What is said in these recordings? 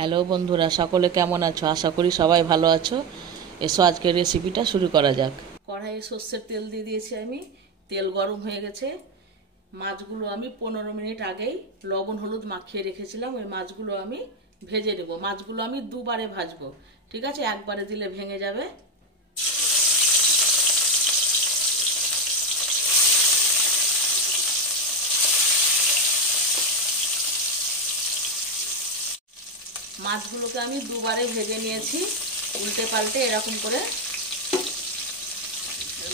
Hello বন্ধুরা, সকলে কেমন আছো? আশা করি সবাই ভালো আছো। এসো আজকের রেসিপিটা শুরু করা যাক। কড়াইয়ে সর্ষের তেল দিয়ে দিয়েছি আমি। তেল গরম হয়ে গেছে। মাছগুলো আমি 15 মিনিট আগেই লবণ হলুদ মাখিয়ে রেখেছিলাম। ওই মাছগুলো আমি ভেজে নেব। মাছগুলো আমি দুবারে ভাজবো, ঠিক আছে? একবারে দিলে ভেঙে যাবে। মাছগুলোকে আমি দুবারে ভেজে নিয়েছি, উল্টে পাল্টে এরকম করে।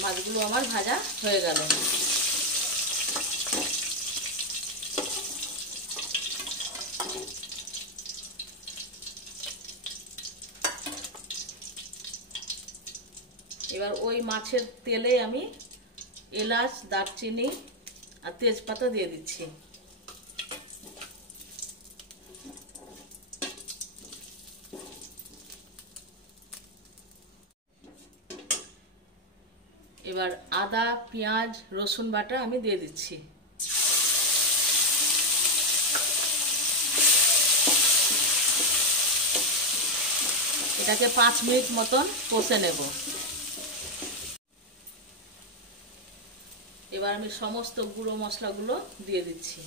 মাছগুলো আমার ভাজা হয়ে গেল। এবার ওই মাছের তেলে আমি এলাচ, দারচিনি আর তেজপাতা দিয়ে দিচ্ছি। এবার আদা, পেঁয়াজ, রসুন বাটা আমি দিয়ে দিচ্ছি। এটাকে 5 মিনিট মতন কষে নেব। এবার আমি সমস্ত গুঁড়ো মশলাগুলো দিয়ে দিচ্ছি।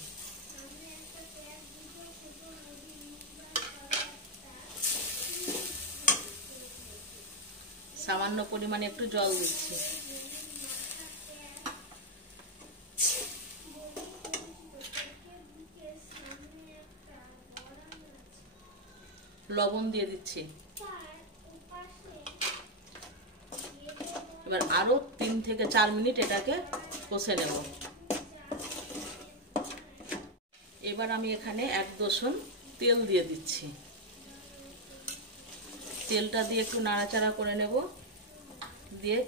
সামান্য পরিমাণে একটু জল দিচ্ছি। লবণ দিয়ে দিচ্ছি। এবার আরো 3 থেকে 4 মিনিট এটাকে কষে নেব। এবার আমি এখানে 1 দোসন তেল দিয়ে দিচ্ছি। তেলটা দিয়ে একটু নাড়াচাড়া করে নেব। দিয়ে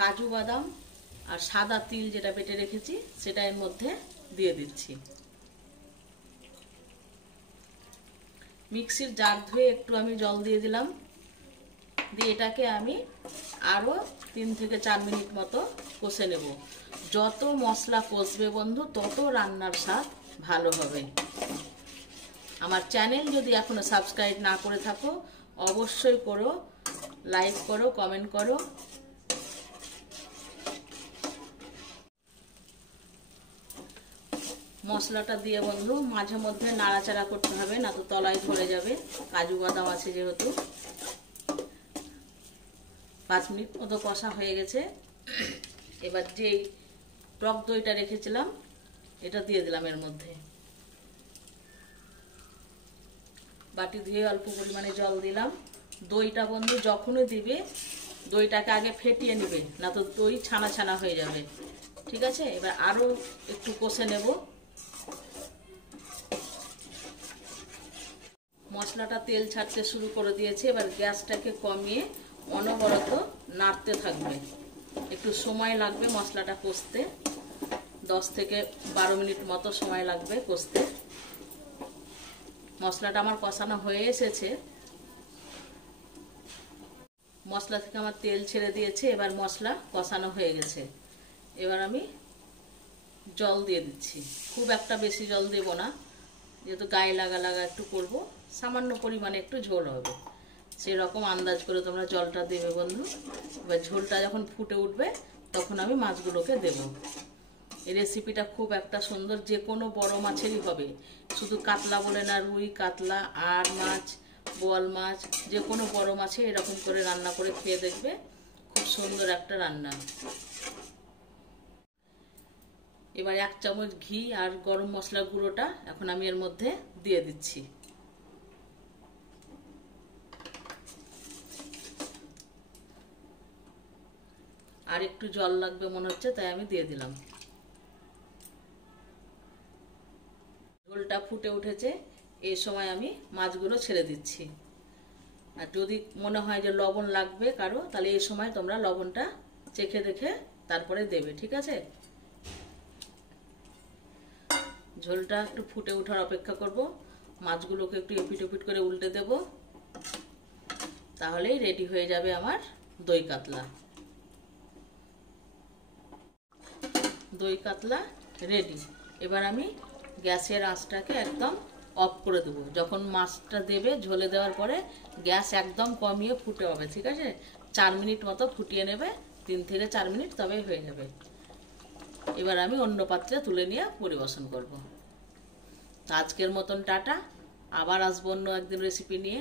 কাজু বাদাম আর সাদা তিল যেটা বেটে রেখেছি সেটা এর মধ্যে দিয়ে দিচ্ছি। মিক্সির জার ধুয়ে একটু আমি জল দিয়ে দিলাম। দিয়ে এটাকে আমি আরও 3 থেকে 4 মিনিট মতো কষে নেব। যত মশলা কষবে বন্ধু, তত রান্নার স্বাদ ভালো হবে। আমার চ্যানেল যদি এখনো সাবস্ক্রাইব না করে থাকো অবশ্যই করো, লাইক করো, কমেন্ট করো। মশলাটা দিয়ে বন্ধু মাঝে মধ্যে নাড়াচাড়া করতে হবে, না তো তলায় ধরে যাবে। কাজু বাদাম আছে যেহেতু। 5 মিনিট মতো কষা হয়ে গেছে। এবার যেই টক দইটা রেখেছিলাম এটা দিয়ে দিলাম এর মধ্যে। বাটি ধুয়ে অল্প পরিমাণে জল দিলাম। দইটা বন্ধু যখনই দিবে দইটাকে আগে ফেটিয়ে নেবে, না তো দই ছানা ছানা হয়ে যাবে, ঠিক আছে? এবার আরো একটু কষে নেব। মশলাটা তেল ছাড়তে শুরু করে দিয়েছে। এবার গ্যাসটাকে কমিয়ে অনবরত নাড়তে থাকবে। একটু সময় লাগবে মশলাটা কষতে। 10 থেকে 12 মিনিট মতো সময় লাগবে কষতে। মশলাটা আমার কষানো হয়ে এসেছে। মশলা থেকে আমার তেল ছেড়ে দিয়েছে। এবার মশলা কষানো হয়ে গেছে। এবার আমি জল দিয়ে দিচ্ছি। খুব একটা বেশি জল দেব না, যেহেতু গায়ে লাগা লাগা একটু করব। সামান্য পরিমাণে একটু ঝোল হবে, সেরকম আন্দাজ করে তোমরা জলটা দেবে বন্ধু। এবার ঝোলটা যখন ফুটে উঠবে তখন আমি মাছগুলোকে দেব। এই রেসিপিটা খুব একটা সুন্দর, যে কোনো বড় মাছেরই হবে। শুধু কাতলা বলে না, রুই, কাতলা, আর মাছ, বোয়াল মাছ, যে কোনো বড় মাছে এরকম করে রান্না করে খেয়ে দেখবে, খুব সুন্দর একটা রান্না। এবার 1 চামচ ঘি আর গরম মশলার গুঁড়োটা এখন আমি এর মধ্যে দিয়ে দিচ্ছি। আর একটু জল লাগবে মনে হচ্ছে, তাই আমি দিয়ে দিলাম। ঝোলটা ফুটে উঠেছে। এই সময় আমি মাছগুলো ছেড়ে দিচ্ছি। আর যদি মনে হয় যে লবণ লাগবে কারো, তাহলে এই সময় তোমরা লবণটা চেখে দেখে তারপরে দেবে, ঠিক আছে? ঝোলটা একটু ফুটে ওঠার অপেক্ষা করব। মাছগুলোকে একটু এপিট ওপিট করে উল্টে দেব, তাহলেই রেডি হয়ে যাবে আমার দই কাতলা। দই কাতলা রেডি। এবার আমি গ্যাসের আঁচটাকে একদম অফ করে দেবো। যখন মাছটা দেবে ঝোলে দেওয়ার পরে গ্যাস একদম কমিয়ে ফুটে হবে, ঠিক আছে? 4 মিনিট মতো ফুটিয়ে নেবে, 3 থেকে 4 মিনিট, তবেই হয়ে যাবে। এবার আমি অন্য পাত্রে তুলে নিয়ে পরিবেশন করব। আজকের মতন টাটা, আবার আসবো অন্য একদিন রেসিপি নিয়ে।